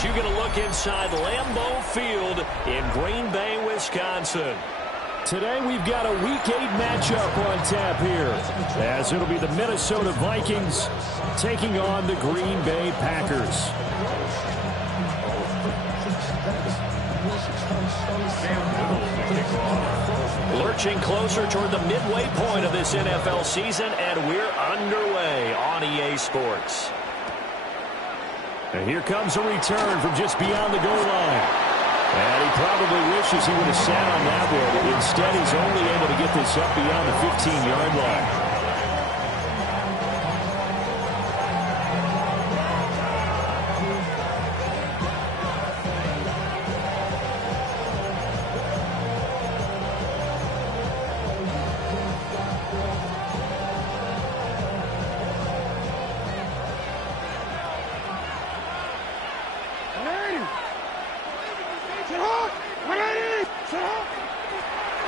as you get a look inside Lambeau Field in Green Bay, Wisconsin. Today we've got a Week 8 matchup on tap here, as it'll be the Minnesota Vikings taking on the Green Bay Packers. Lurching closer toward the midway point of this NFL season, and we're underway on EA Sports. And here comes a return from just beyond the goal line. And he probably wishes he would have sat on that one. Instead, he's only able to get this up beyond the 15-yard line.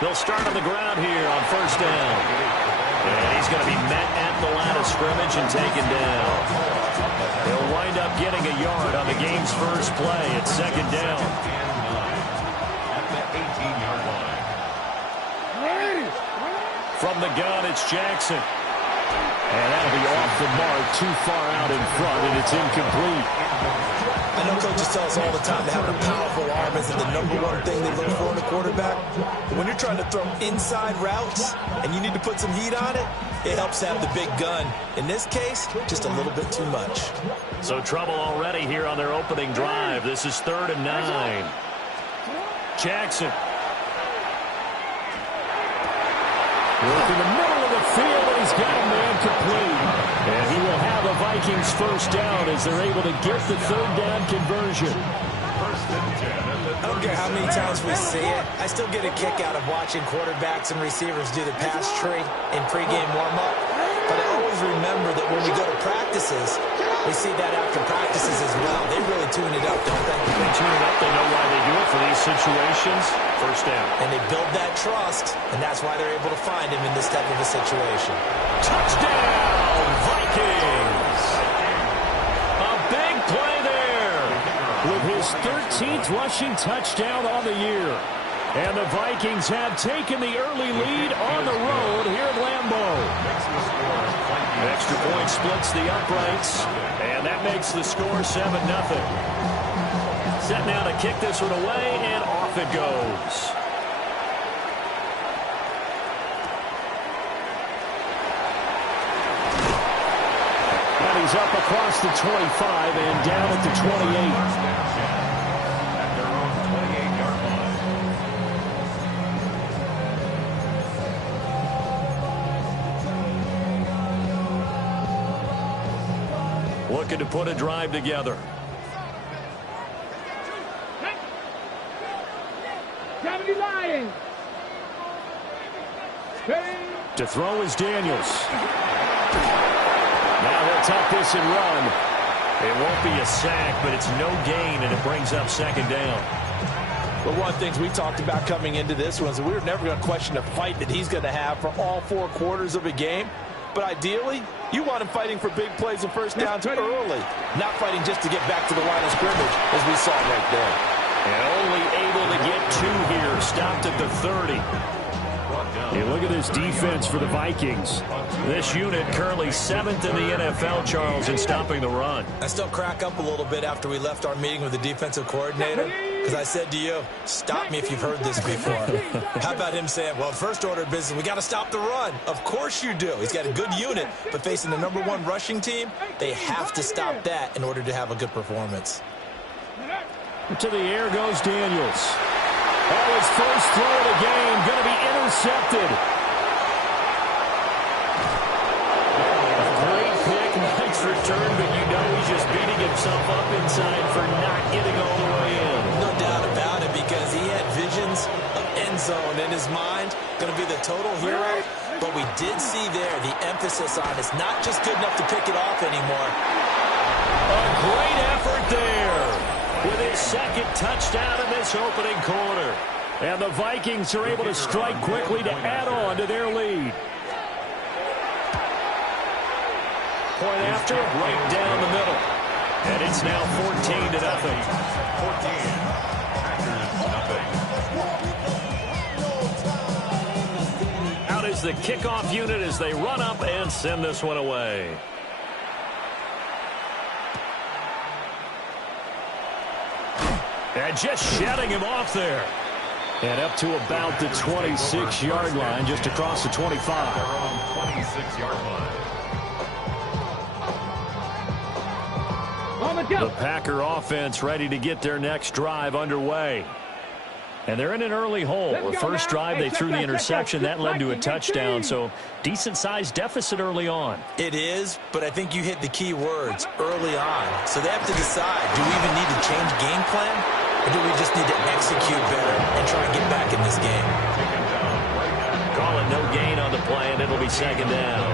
They'll start on the ground here on first down. And he's going to be met at the line of scrimmage and taken down. He'll wind up getting a yard on the game's first play at second down. At the 18-yard line. From the gun, it's Jackson. And that'll be off the mark, too far out in front, and it's incomplete. I know coaches tell us all the time that having a powerful arm isn't the #1 thing they look for in a quarterback. But when you're trying to throw inside routes and you need to put some heat on it, it helps to have the big gun. In this case, just a little bit too much. So trouble already here on their opening drive. This is 3rd and 9. Jackson. Working the middle of the field, and he's got a man complete. And he will have a Vikings first down as they're able to get the 3rd down conversion. I don't care how many times we see it. I still get a kick out of watching quarterbacks and receivers do the pass tree in pregame warm-up. But I always remember that when we go to practices, we see that after practices as well. They really tune it up, don't they? They tune it up. They know why they do it for these situations. First down. And they build that trust, and that's why they're able to find him in this type of a situation. Touchdown, Vikings! A big play there with his 13th rushing touchdown on the year. And the Vikings have taken the early lead on the road here at Lambeau. Extra point splits the uprights, and that makes the score 7-0. Set now to kick this one away, and off it goes. And he's up across the 25 and down at the 28. Looking to put a drive together. To throw is Daniels. Now he'll tuck this and run. It won't be a sack, but it's no gain, and it brings up 2nd down. But one of the things we talked about coming into this was that we were never going to question the fight that he's going to have for all 4 quarters of a game. But ideally, you want him fighting for big plays and first downs early, not fighting just to get back to the line of scrimmage, as we saw right there. And only able to get 2 here, stopped at the 30. Hey, look at this defense for the Vikings. This unit currently 7th in the NFL, Charles, in stopping the run. I still crack up a little bit after we left our meeting with the defensive coordinator, because I said to you, stop me if you've heard this before. How about him saying, well, first order of business, we got to stop the run. Of course you do. He's got a good unit, but facing the #1 rushing team, they have to stop that in order to have a good performance. To the air goes Daniels. Oh, his first throw of the game, going to be intercepted. A great pick, nice return, but you know he's just beating himself up inside for not getting all the way in. No doubt about it, because he had visions of end zone in his mind. Going to be the total hero. But we did see there the emphasis on it's not just good enough to pick it off anymore. A great effort there with his 2nd touchdown in this opening quarter. And the Vikings are able to strike quickly to add on to their lead. Point after, right down the middle. And it's now 14-0. is the kickoff unit as they run up and send this one away. And just shutting him off there. And up to about the 26-yard line, just across the 25. 26-yard line. The Packer offense ready to get their next drive underway. And they're in an early hole. The first drive, they threw the interception. That led to a touchdown, so decent-sized deficit early on. It is, but I think you hit the key words, early on. So they have to decide, do we even need to change game plan, or do we just need to execute better and try and get back in this game? Call it no gain on the play, and it'll be second down.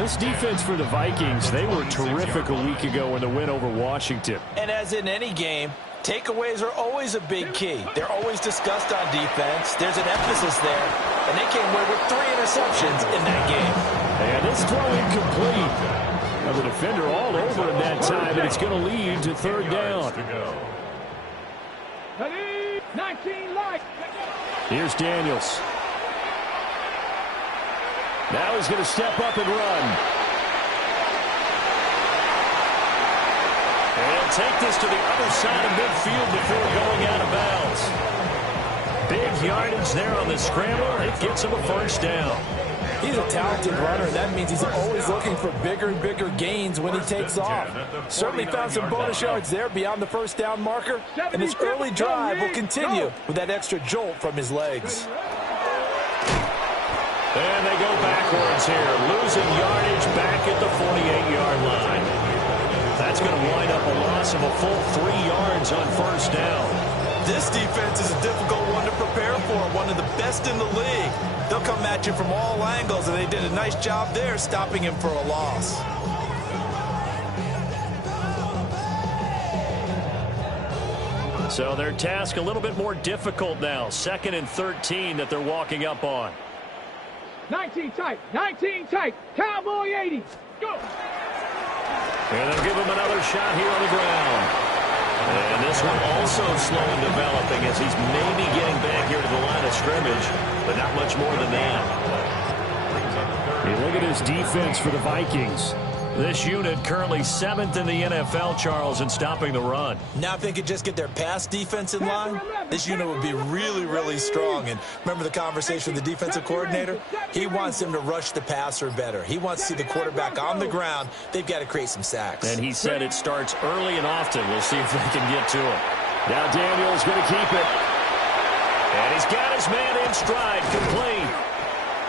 This defense for the Vikings, they were terrific a week ago in the win over Washington. And as in any game, takeaways are always a big key. They're always discussed on defense. There's an emphasis there, and they came away with 3 interceptions in that game. And this throw incomplete. Now the defender all over him that time, and it's going to lead to third down. 19 light. Here's Daniels. Now he's going to step up and run. And he'll take this to the other side of midfield before going out of bounds. Big yardage there on the scramble. It gets him a first down. He's a talented runner, and that means he's always looking for bigger and bigger gains when he takes off. Certainly found some bonus yards there beyond the first down marker, and this early drive will continue with that extra jolt from his legs. And they go backwards here, losing yardage back at the 48-yard line. That's going to wind up a loss of a full 3 yards on first down. This defense is a difficult one to prepare for, one of the best in the league. They'll come at you from all angles, and they did a nice job there stopping him for a loss. So their task a little bit more difficult now. 2nd and 13 that they're walking up on. 19 tight. 19 tight. Cowboy 80. Go. And they'll give him another shot here on the ground. And this one also slow in developing as he's maybe getting back here to the line of scrimmage, but not much more than that. Hey, look at his defense for the Vikings. This unit currently 7th in the NFL, Charles, in stopping the run. Now if they could just get their pass defense in line, this unit would be really, really strong. And remember the conversation with the defensive coordinator? He wants them to rush the passer better. He wants to see the quarterback on the ground. They've got to create some sacks. And he said it starts early and often. We'll see if they can get to him. Now Daniel's going to keep it. And he's got his man in stride, complete.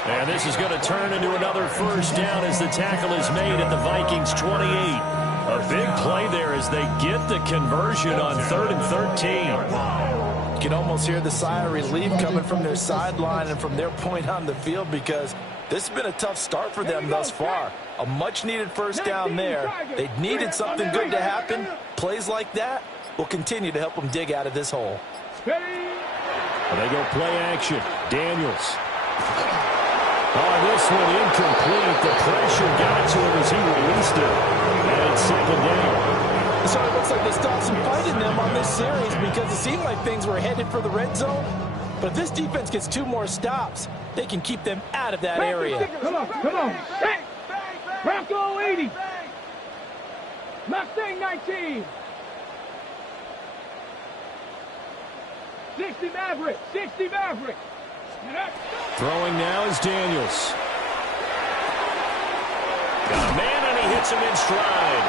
And this is going to turn into another first down as the tackle is made at the Vikings 28. A big play there as they get the conversion on 3rd and 13. You can almost hear the sigh of relief coming from their sideline and from their point on the field because this has been a tough start for them thus far. A much-needed first down there. They needed something good to happen. Plays like that will continue to help them dig out of this hole. Well, they go play action. Daniels. Oh, this one incomplete. The pressure got to him as he released it. And it's second down. So it looks like they stopped some fight in them on this series because it seemed like things were headed for the red zone. But if this defense gets 2 more stops, they can keep them out of that area. Come on, come on. Bronco 80. Mustang 19. 60 Maverick. 60 Maverick. Throwing now is Daniels. Got a man, and he hits him in stride.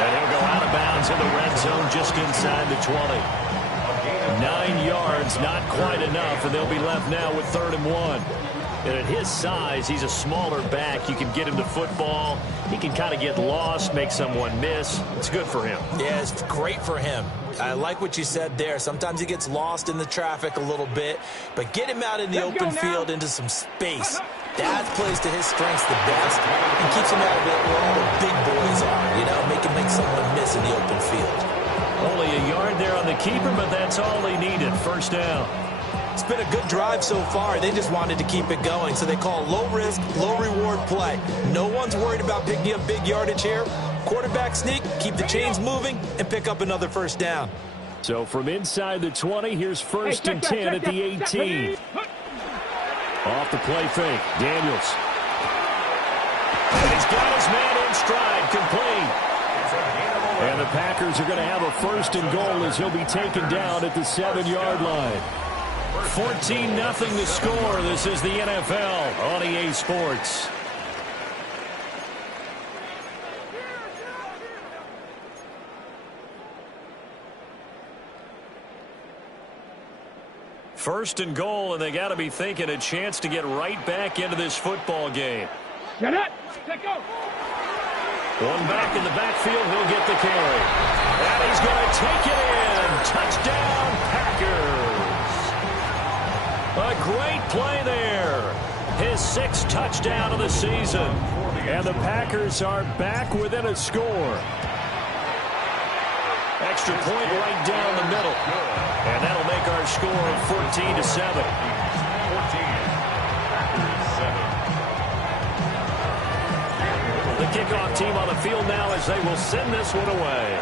And he'll go out of bounds in the red zone just inside the 20. 9 yards, not quite enough, and they'll be left now with 3rd and 1. And at his size, he's a smaller back. You can get him to football. He can kind of get lost, make someone miss. It's good for him. Yeah, it's great for him. I like what you said there. Sometimes he gets lost in the traffic a little bit, but get him out in the open field into some space. That plays to his strengths the best and keeps him out of it where all the big boys are, you know, make someone miss in the open field. Only a yard there on the keeper, but that's all he needed. First down. It's been a good drive so far. They just wanted to keep it going, so they call low-risk, low-reward play. No one's worried about picking up big yardage here. Quarterback sneak, keep the chains moving, and pick up another first down. So from inside the 20, here's 1st and 10 at the 18. Off the play fake. Daniels. And he's got his man in stride, complete. And the Packers are going to have a 1st and goal as he'll be taken down at the 7-yard line. 14-0 the score. This is the NFL on EA Sports. First and goal, and they got to be thinking a chance to get right back into this football game. Get it. Let go. One back in the backfield, he'll get the carry. And he's going to take it in. Touchdown, Packers. A great play there. His 6th touchdown of the season. And the Packers are back within a score. Extra point right down the middle. And that'll make our score 14-7. The kickoff team on the field now as they will send this one away.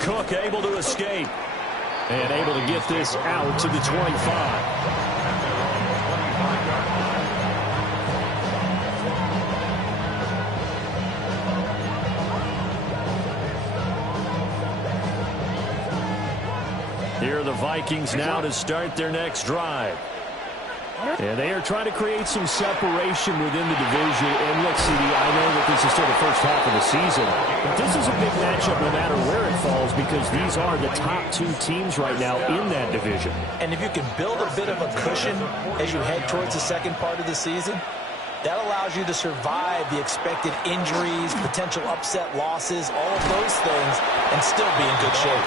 Cook able to escape. And able to get this out to the 25. Here are the Vikings now to start their next drive. And they are trying to create some separation within the division. And look, CD, I know that this is still the first half of the season, but this is a big matchup no matter where it falls because these are the top 2 teams right now in that division. And if you can build a bit of a cushion as you head towards the second part of the season, that allows you to survive the expected injuries, potential upset losses, all of those things, and still be in good shape.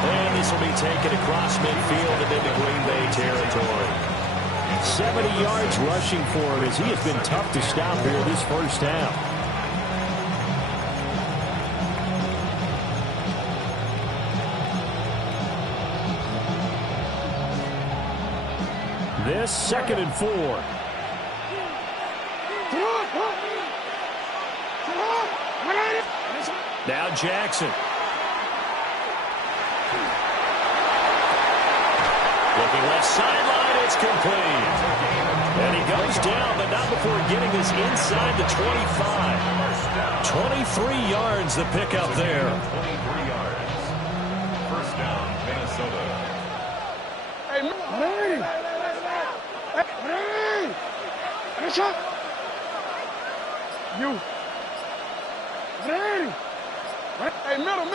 And this will be taken across midfield and into Green Bay territory. 70 yards rushing for him as he has been tough to stop here this first half. This 2nd and 4. Now Jackson. Looking left sideline, it's complete. And he goes down, but not before getting this inside the 25. 23 yards the pickup there. 23 yards. First down, Minnesota. Hey, Marty! Hey, shot! You! Ready! Hey, middle!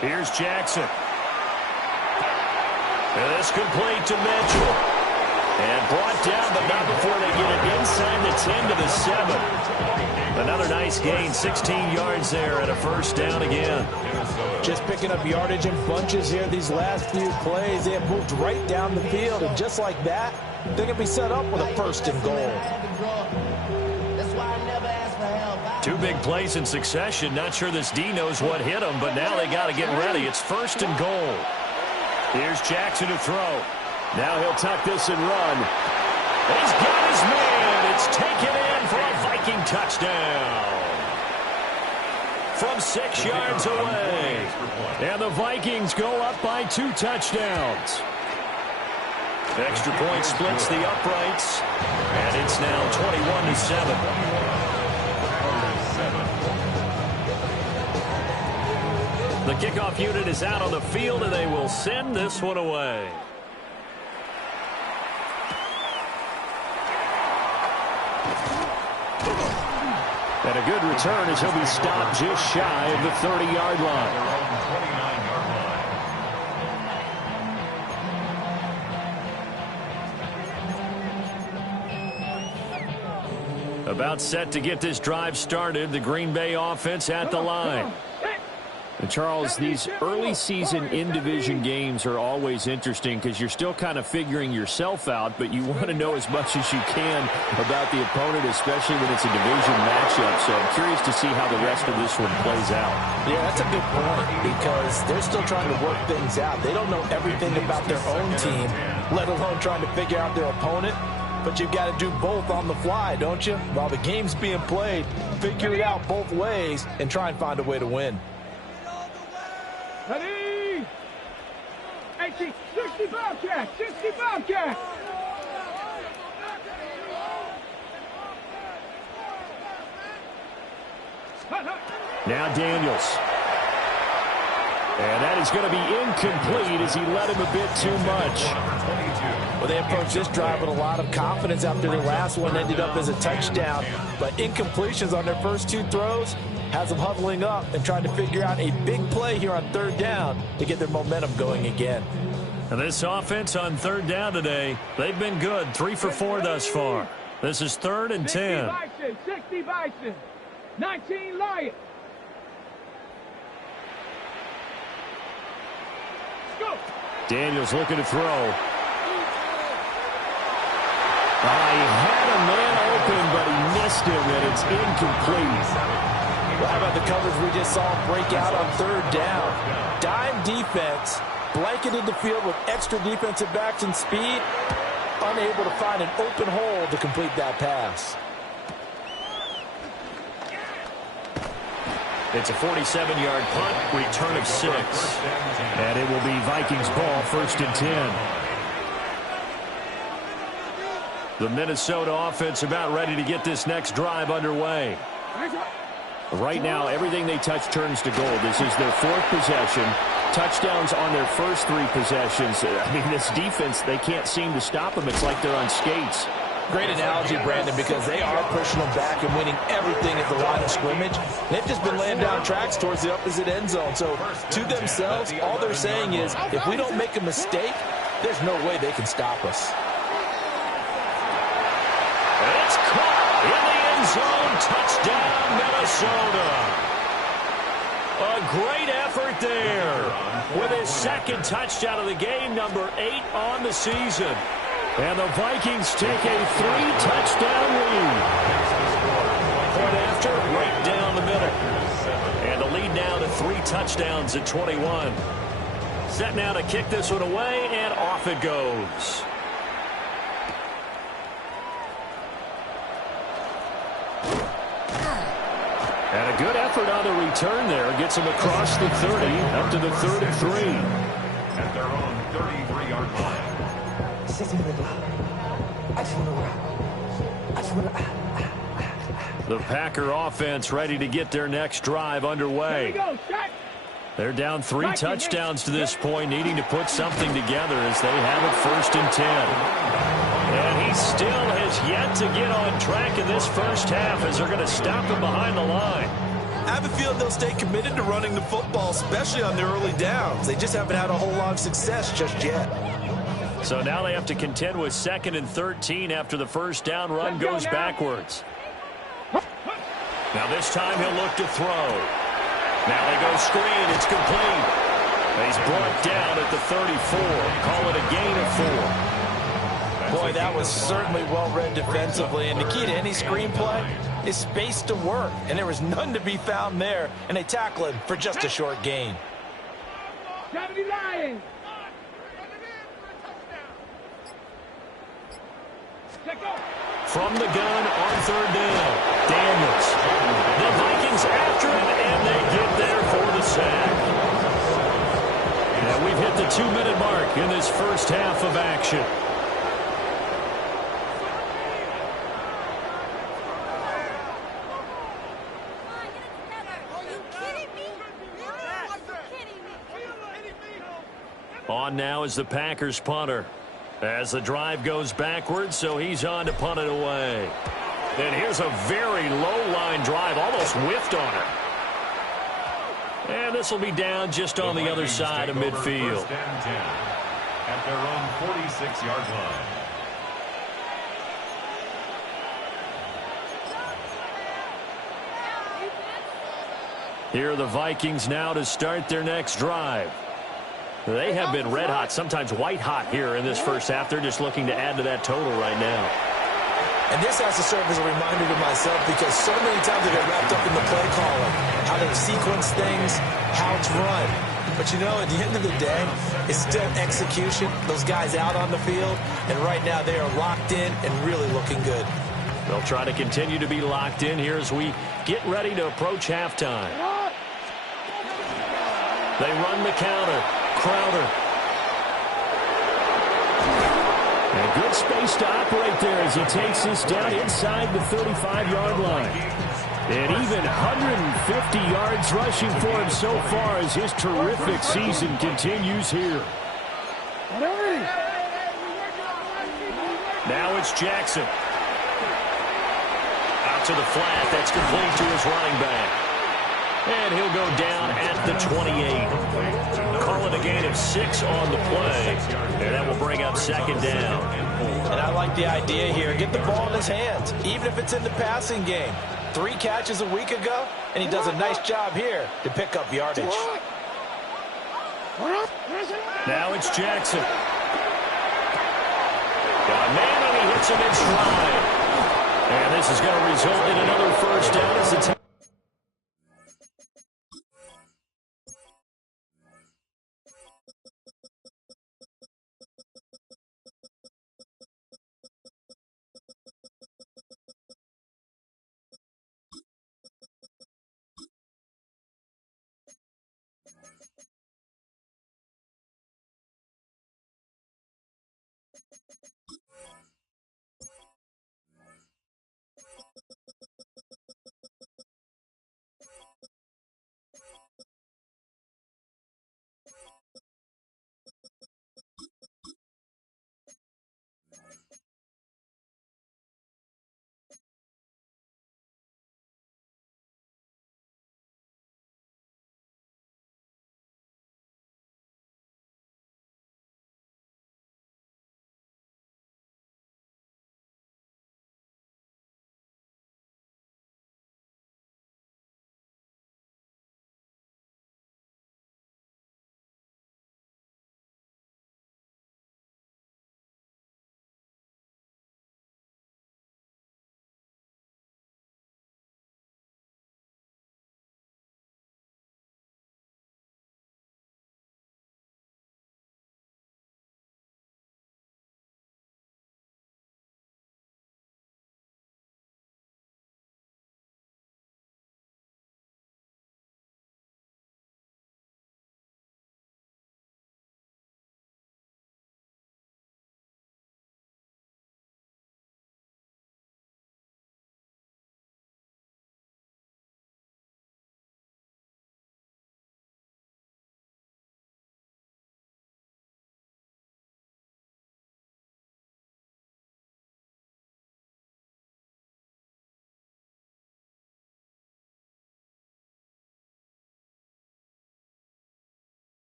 Here's Jackson. And it's complete to Mitchell. And brought down, but not before they get it inside the 10 to the 7. Another nice gain, 16 yards there and a first down again. Just picking up yardage in bunches here these last few plays. They have moved right down the field, and just like that, they're going to be set up with a 1st and goal. 2 big plays in succession. Not sure this D knows what hit him, but now they got to get ready. It's 1st and goal. Here's Jackson to throw. Now he'll tuck this and run. He's got his man. It's taken in for a Viking touchdown. From 6 yards away. And the Vikings go up by 2 touchdowns. Extra point splits the uprights. And it's now 21-7. The kickoff unit is out on the field, and they will send this one away. And a good return as he'll be stopped just shy of the 30-yard line. About set to get this drive started. The Green Bay offense at the line. And Charles, these early season in-division games are always interesting because you're still kind of figuring yourself out, but you want to know as much as you can about the opponent, especially when it's a division matchup. So I'm curious to see how the rest of this one plays out. Yeah, that's a good point because they're still trying to work things out. They don't know everything about their own team, let alone trying to figure out their opponent. But you've got to do both on the fly, don't you? While the game's being played, figure it out both ways and try and find a way to win. Ready? 80, 60 Bobcat, 60 Bobcat. Now Daniels. And that is going to be incomplete as he led him a bit too much. Well, they approached this drive with a lot of confidence after their last one ended up as a touchdown. But incompletions on their first two throws has them huddling up and trying to figure out a big play here on third down to get their momentum going again. And this offense on third down today, they've been good. 3 for 4 thus far. This is 3rd and 10. 60 Bison, 19 Lions. Go. Daniels looking to throw. He had a man open, but he missed him, and it's incomplete. Well, how about the coverage we just saw break out on third down? Dime defense, blanketed the field with extra defensive backs and speed, unable to find an open hole to complete that pass. It's a 47-yard punt, return of 6. And it will be Vikings ball, 1st and 10. The Minnesota offense about ready to get this next drive underway. Right now, everything they touch turns to gold. This is their 4th possession. Touchdowns on their first 3 possessions. I mean, this defense, they can't seem to stop them. It's like they're on skates. Great analogy, Brandon, because they are pushing them back and winning everything at the line of scrimmage. They've just been laying down tracks towards the opposite end zone. So, to themselves, all they're saying is, if we don't make a mistake, there's no way they can stop us. It's caught in the end zone. Touchdown, Minnesota. A great effort there with his 2nd touchdown of the game, number 8 on the season. And the Vikings take a 3-touchdown lead. Point after, right down the middle. And the lead now to 3 touchdowns at 21. Set now to kick this one away, and off it goes. And a good effort on the return there. Gets him across the 30, up to the 33. At their own 33-yard line. The Packer offense ready to get their next drive underway. They're down 3 touchdowns to this point, needing to put something together as they have it 1st and 10. And he still has yet to get on track in this first half as they're going to stop him behind the line. I have a feeling they'll stay committed to running the football, especially on their early downs. They just haven't had a whole lot of success just yet. So now they have to contend with 2nd and 13 after the first down run goes backwards. Now this time he'll look to throw. Now they go screen. It's complete. He's brought down at the 34. Call it a gain of 4. Boy, that was certainly well-read defensively. And the key to any screenplay is space to work. And there was none to be found there. And they tackle him for just a short gain. 70 Lions. From the gun on third down, Daniels. The Vikings after him, and they get there for the sack. And we've hit the 2-minute mark in this first half of action. On now is the Packers punter. As the drive goes backwards, so he's on to punt it away. And here's a very low-line drive, almost whiffed on it. And this will be down just on the other side of midfield. 1st and 10 at their own 46-yard line. Here are the Vikings now to start their next drive. They have been red hot, sometimes white hot here in this first half. They're just looking to add to that total right now. And this has to serve as a reminder to myself because so many times I get wrapped up in the play calling, how they sequence things, how it's run. But you know, at the end of the day, it's still execution. Those guys out on the field, and right now they are locked in and really looking good. They'll try to continue to be locked in here as we get ready to approach halftime. They run the counter. Crowder. And good space to operate there as he takes this down inside the 35-yard line. And even 150 yards rushing for him so far as his terrific season continues here. Now it's Jackson. Out to the flat. That's complete to his running back. And he'll go down at the 28. Call it a gain of 6 on the play. And that will bring up second down. And I like the idea here. Get the ball in his hands, even if it's in the passing game. 3 catches a week ago, and he does a nice job here to pick up yardage. Now it's Jackson. Got a man, and he hits him in stride. And this is going to result in another first down as the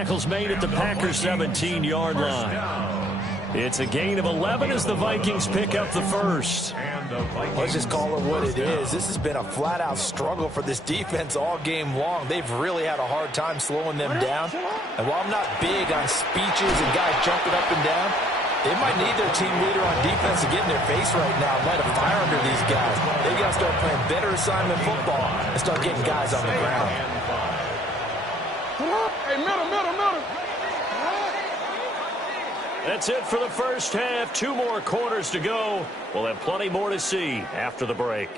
Tackles made at the Packers 17-yard line. It's a gain of 11 as the Vikings pick up the first. Let's just call it what it is. This has been a flat-out struggle for this defense all game long. They've really had a hard time slowing them down. And while I'm not big on speeches and guys jumping up and down, they might need their team leader on defense to get in their face right now, light a fire under these guys. They got to start playing better assignment football and start getting guys on the ground. Hey, middle. That's it for the first half. 2 more quarters to go. We'll have plenty more to see after the break.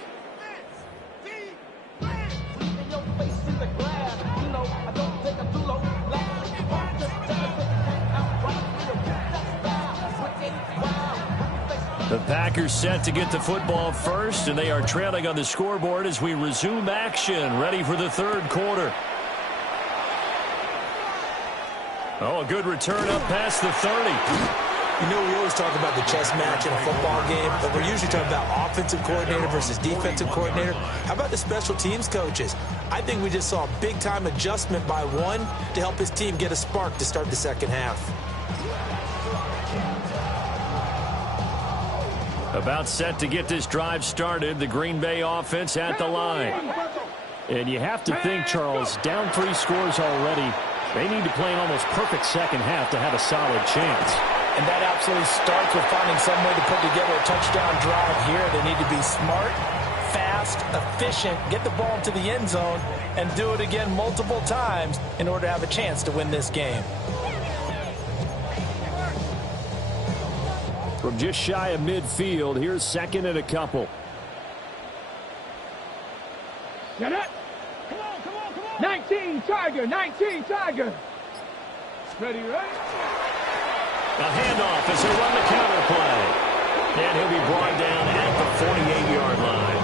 The Packers set to get the football first, and they are trailing on the scoreboard as we resume action, ready for the third quarter. Oh, a good return up past the 30. You know, we always talk about the chess match in a football game, but we're usually talking about offensive coordinator versus defensive coordinator. How about the special teams coaches? I think we just saw a big-time adjustment by one to help his team get a spark to start the second half. About set to get this drive started, the Green Bay offense at the line. And you have to think, Charles, down 3 scores already. They need to play an almost perfect second half to have a solid chance. And that absolutely starts with finding some way to put together a touchdown drive here. They need to be smart, fast, efficient, get the ball into the end zone, and do it again multiple times in order to have a chance to win this game. From just shy of midfield, here's second and a couple. Get it. Come on. 19 Tiger. Ready? A handoff as they run the counter play. And he'll be brought down at the 48-yard line.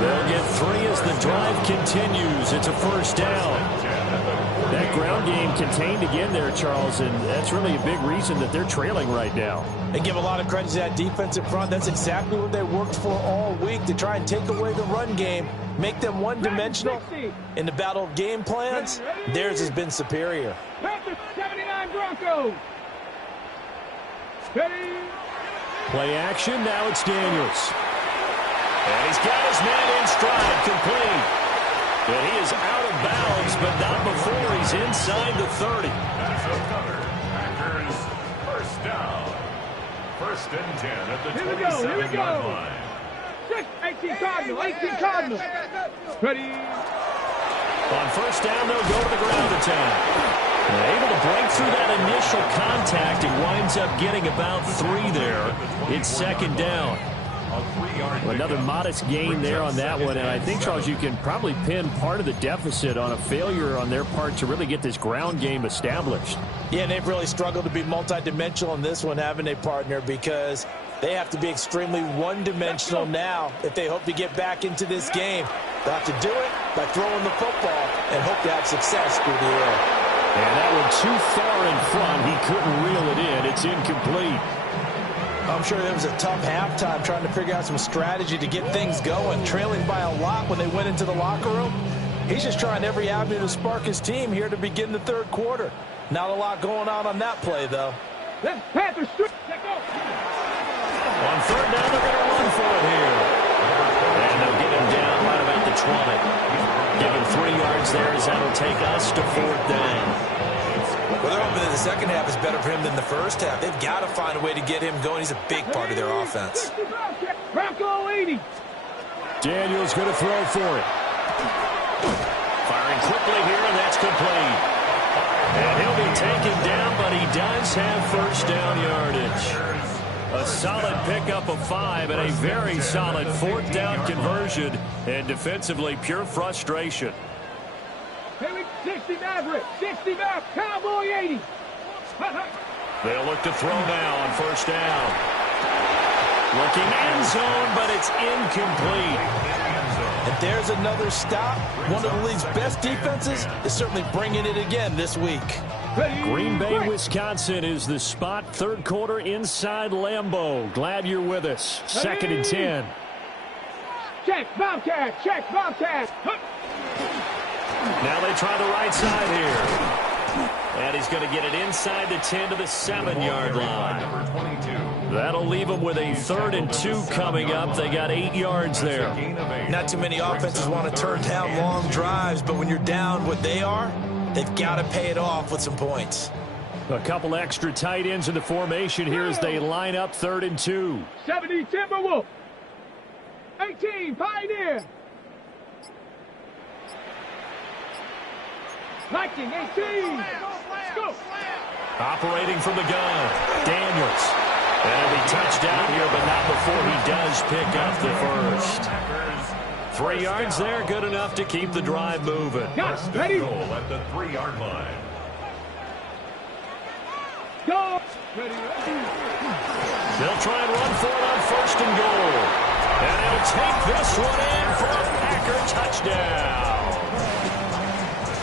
They'll get 3 as the drive continues. It's a first down. That ground game contained again there, Charles, and that's really a big reason that they're trailing right now. They give a lot of credit to that defensive front. That's exactly what they worked for all week, to try and take away the run game, make them one-dimensional. In the battle of game plans, theirs has been superior. Panthers 79 Broncos. Ready? Play action, now it's Daniels. And he's got his man in stride, complete. But he is out of bounds, but not before he's inside the 30. Packers first down. First and 10 at the Here we go. 27-yard line. 18 Cardinals. Ready? On first down, they'll go to the ground attack. They're able to break through that initial contact and winds up getting about 3 there. It's second down. Another modest gain there on that one, and I think, Charles, you can probably pin part of the deficit on a failure on their part to really get this ground game established. Yeah, and they've really struggled to be multidimensional in this one, haven't they, partner? Because they have to be extremely one-dimensional now if they hope to get back into this game. They'll have to do it by throwing the football and hope to have success through the air. And that one too far in front. He couldn't reel it in. It's incomplete. I'm sure it was a tough halftime trying to figure out some strategy to get things going, trailing by a lot when they went into the locker room. He's just trying every avenue to spark his team here to begin the third quarter. Not a lot going on that play, though. Let's Panthers strip. On third down, they're going to run for it here. And they'll get him down right about the 20. Give him 3 yards there as that'll take us to fourth down. Well, they're hoping that the second half is better for him than the first half. They've got to find a way to get him going. He's a big part of their offense. Bronco 80. Daniels going to throw for it. Firing quickly here, and that's complete. And he'll be taken down, but he does have first down yardage. A solid pickup of 5 and a very solid fourth down conversion. And defensively, pure frustration. 60 Maverick, 60 Maverick, Cowboy 80. They'll look to throw now on first down. Looking end zone, but it's incomplete. And there's another stop. One of the league's best defenses is certainly bringing it again this week. Green Bay, Wisconsin is the spot. Third quarter inside Lambeau. Glad you're with us. Second and 10. Check, Bobcat, check, Bobcat. Now they try the right side here. And he's going to get it inside the 10 to the 7-yard line. That'll leave them with a 3rd and 2 coming up. They got 8 yards there. Not too many offenses want to turn down long drives, but when you're down what they are, they've got to pay it off with some points. A couple extra tight ends in the formation here as they line up 3rd and 2. 70 Timberwolf. 18 Pioneer. 19 18. Go. Operating from the gun, Daniels. And it'll be touchdown here, but not before he does pick up the first. 3 yards there, good enough to keep the drive moving. Yes, ready. Goal at the 3-yard line. Go. They'll try and run for it on 1st and goal. And he'll take this one in for a Packer touchdown.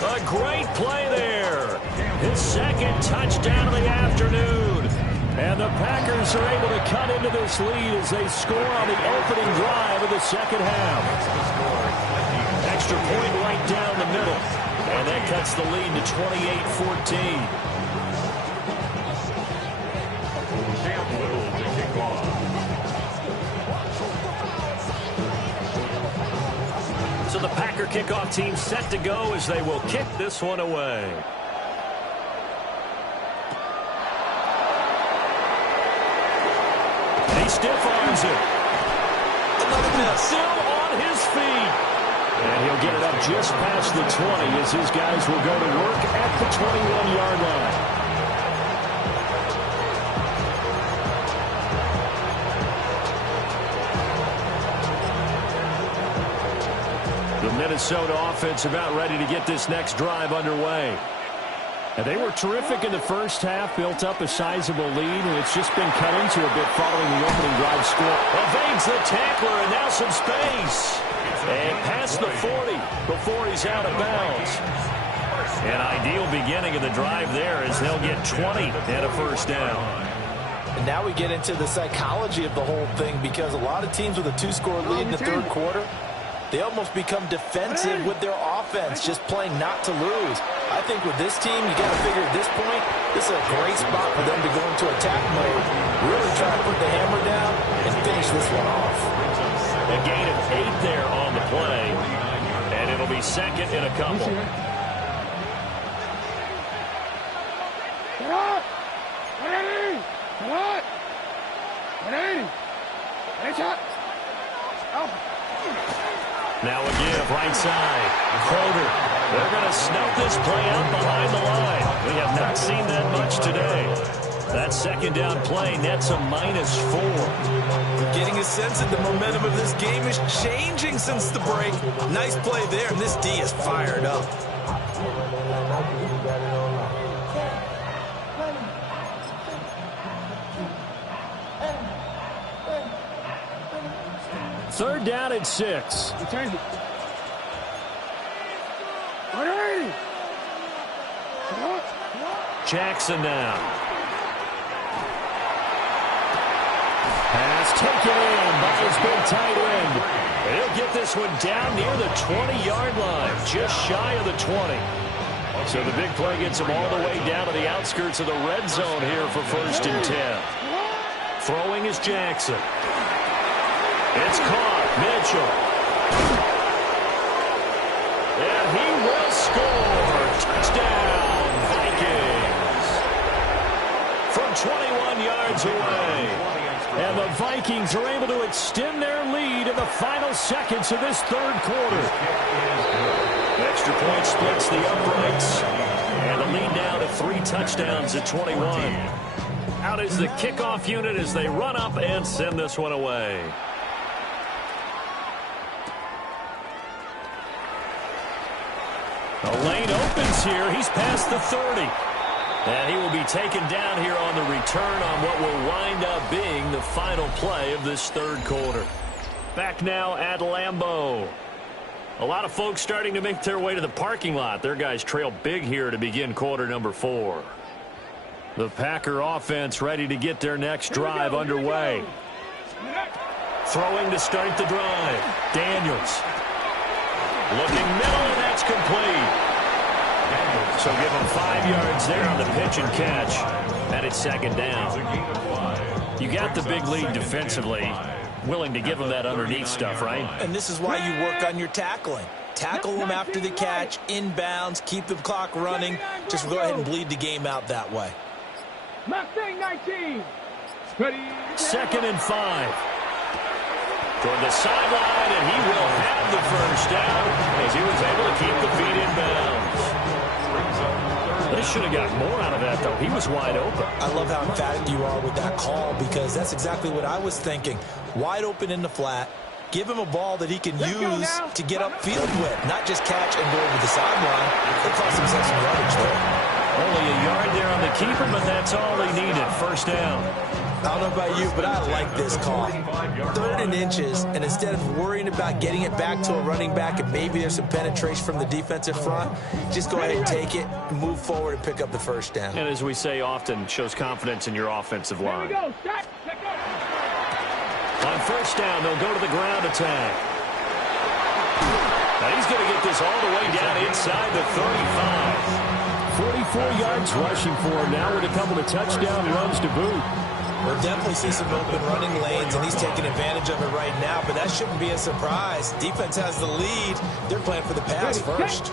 A great play there. His 2nd touchdown of the afternoon. And the Packers are able to cut into this lead as they score on the opening drive of the 2nd half. Extra point right down the middle. And that cuts the lead to 28-14. So the Packer kickoff team set to go as they will kick this one away. He stiff arms it. Another miss. Still on his feet. And he'll get it up just past the 20 as his guys will go to work at the 21-yard line. The Minnesota offense about ready to get this next drive underway. And they were terrific in the first half, built up a sizable lead, and it's just been cut into a bit following the opening drive score. Evades the tackler, and now some space. And past the 40 before he's out of bounds. An ideal beginning of the drive there as they'll get 20 and a first down. And now we get into the psychology of the whole thing because a lot of teams with a 2-score lead in the 3rd quarter, they almost become defensive with their offense, just playing not to lose. I think with this team, you got to figure at this point, this is a great spot for them to go into attack mode, really try to put the hammer down and finish this one off. A gain of 8 there on the play, and it'll be 2nd and a couple. Now a give, right side. Kroger. They're going to snuff this play out behind the line. We have not seen that much today. That 2nd down play nets a -4. Getting a sense that the momentum of this game is changing since the break. Nice play there, and this D is fired up. Third down and 6. Jackson now. Pass taken in by his big tight end. He'll get this one down near the 20-yard line, just shy of the 20. So the big play gets him all the way down to the outskirts of the red zone here for 1st and 10. Throwing is Jackson. It's caught. Mitchell. And he will score. Touchdown, Vikings. From 21 yards away. And the Vikings are able to extend their lead in the final seconds of this 3rd quarter. Extra point splits the uprights. And the lead now to 3 touchdowns at 21. Out is the kickoff unit as they run up and send this one away. The lane opens here. He's past the 30. And he will be taken down here on the return on what will wind up being the final play of this 3rd quarter. Back now at Lambeau. A lot of folks starting to make their way to the parking lot. Their guys trail big here to begin quarter number 4. The Packer offense ready to get their next drive underway. Throwing to start the drive. Daniels. Looking middle, and that's complete. So give him 5 yards there on the pitch and catch. And it's second down. You got the big lead defensively. Willing to give him that underneath stuff, right? And this is why you work on your tackling. Tackle them after the catch, inbounds, keep the clock running. Just go ahead and bleed the game out that way. Mustang 19. Second and 5. Toward the sideline, and he will have the first down as he was able to keep the feet in bounds. They should have got more out of that, though. He was wide open. I love how emphatic you are with that call because that's exactly what I was thinking. Wide open in the flat. Give him a ball that he can use to get upfield with, not just catch and go over the sideline. It cost him some yardage there. Only a yard there on the keeper, but that's all he needed. First down. I don't know about you, but I like this call. 3rd and inches, and instead of worrying about getting it back to a running back and maybe there's some penetration from the defensive front, just go ahead and take it, move forward, and pick up the first down. And as we say often, shows confidence in your offensive line. Here we go. Start. Let go. On first down, they'll go to the ground attack. Now he's going to get this all the way down inside the 35. 44 yards rushing for him now with a couple of touchdown runs to boot. We'll definitely see some open running lanes, and he's taking advantage of it right now, but that shouldn't be a surprise. Defense has the lead. They're playing for the pass first.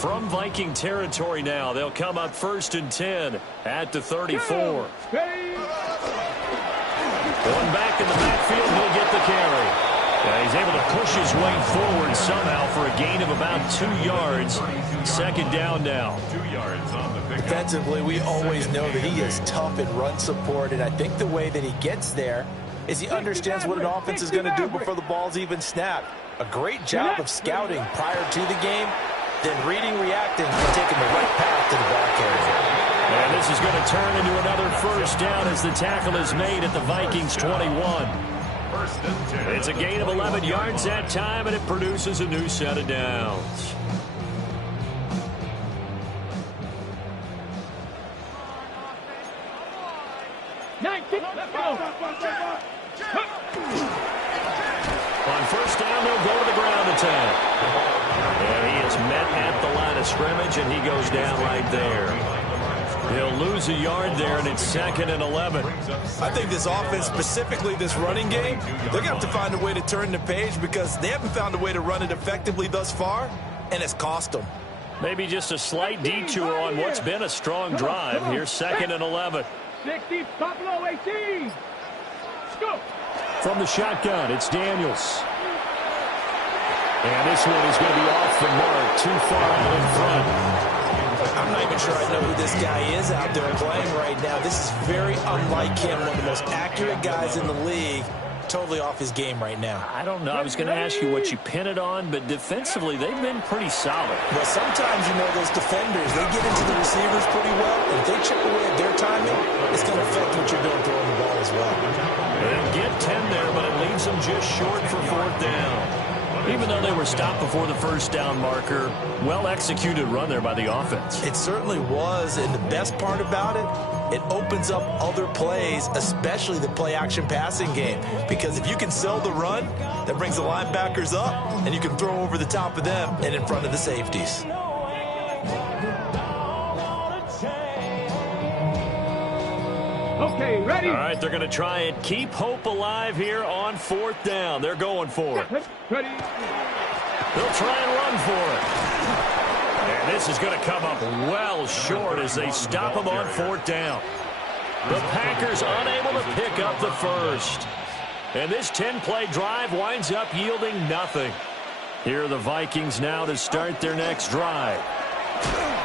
From Viking territory now, they'll come up 1st and 10 at the 34. Going back in the backfield, he'll get the carry. He's able to push his way forward somehow for a gain of about 2 yards. Second down now. 2 yards on the pickup. Defensively, we always know that he is tough in run support, and I think the way that he gets there is he understands what an offense is going to do before the ball's even snapped. A great job of scouting prior to the game, then reading, reacting, and taking the right path to the ball carrier. And this is going to turn into another first down as the tackle is made at the Vikings 21. It's a gain of 11 yards that time, and it produces a new set of downs. On first down, they'll go to the ground attack. And he is met at the line of scrimmage, and he goes down right there. He'll lose a yard there, and it's 2nd and 11. I think this offense, specifically this running game, they're going to have to find a way to turn the page because they haven't found a way to run it effectively thus far, and it's cost them. Maybe just a slight detour on what's been a strong drive. Here's 2nd and 11. 60, Buffalo 18. Go. From the shotgun, it's Daniels. And this one is going to be off the mark, too far out in front. I'm not even sure I know who this guy is out there playing right now. This is very unlike him, one of the most accurate guys in the league. Totally off his game right now. I don't know. I was going to ask you what you pin it on, but defensively, they've been pretty solid. Well, sometimes, you know, those defenders, they get into the receivers pretty well. And if they chip away at their timing, it's going to affect what you're doing throwing the ball as well. They'll get 10 there, but it leaves them just short for 4th down. Even though they were stopped before the first down marker, well-executed run there by the offense. It certainly was, and the best part about it, it opens up other plays, especially the play-action passing game. Because if you can sell the run, that brings the linebackers up, and you can throw over the top of them and in front of the safeties. Okay, ready? All right, they're going to try and keep hope alive here on 4th down. They're going for it. Ready? They'll try and run for it. And this is going to come up well short as they stop them on 4th down. The Packers unable to pick up the first. And this 10-play drive winds up yielding nothing. Here are the Vikings now to start their next drive.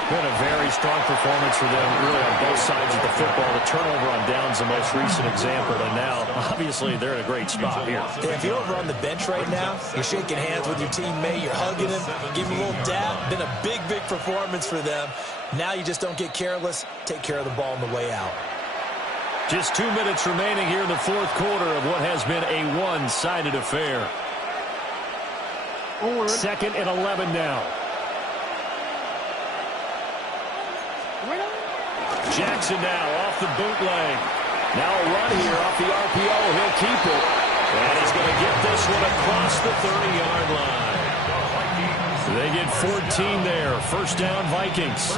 Been a very strong performance for them, really, on both sides of the football. The turnover on downs the most recent example, and now, obviously, they're in a great spot here. Yeah, if you're over on the bench right now, you're shaking hands with your teammate, you're hugging him, giving him a little dab. Been a big, big performance for them. Now you just don't get careless. Take care of the ball on the way out. Just 2 minutes remaining here in the 4th quarter of what has been a one-sided affair. 2nd and 11 now. Jackson now off the bootleg. Now a run here off the RPO. He'll keep it. And he's going to get this one across the 30-yard line. They get 14 there. First down, Vikings.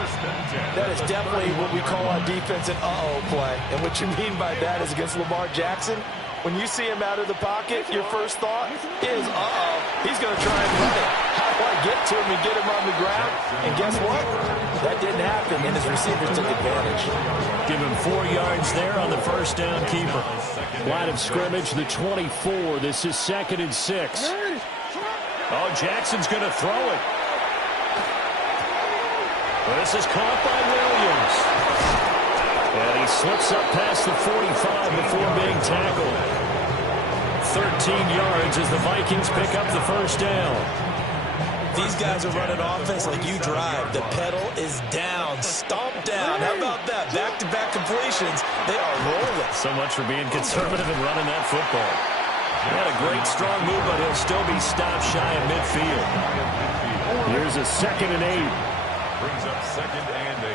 That is definitely what we call on defense an uh-oh play. And what you mean by that is against Lamar Jackson, when you see him out of the pocket, your first thought is, uh-oh, he's going to try and run it. How do I get to him and get him on the ground? And guess what? That didn't happen, and his receivers took advantage. Give him 4 yards there on the first down keeper. Line of scrimmage, the 24. This is 2nd and 6. Oh, Jackson's going to throw it. This is caught by Williams. And he slips up past the 45 before being tackled. 13 yards as the Vikings pick up the first down. These guys are running offense like you drive. The pedal is down, stomp down. How about that? Back-to-back completions. They are rolling. So much for being conservative and running that football. He had a great, strong move, but he'll still be stopped shy of midfield. Here's a 2nd and 8. Brings up 2nd and 8.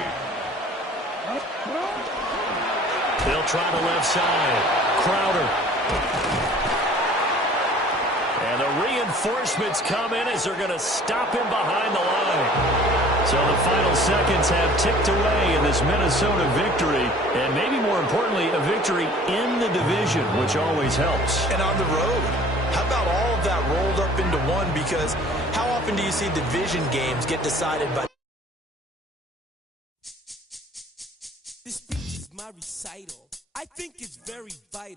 They'll try the left side. Crowder. And the reinforcements come in as they're going to stop him behind the line. So the final seconds have ticked away in this Minnesota victory. And maybe more importantly, a victory in the division, which always helps. And on the road. How about all of that rolled up into one? Because how often do you see division games get decided by... This speech is my recital. I think it's very vital.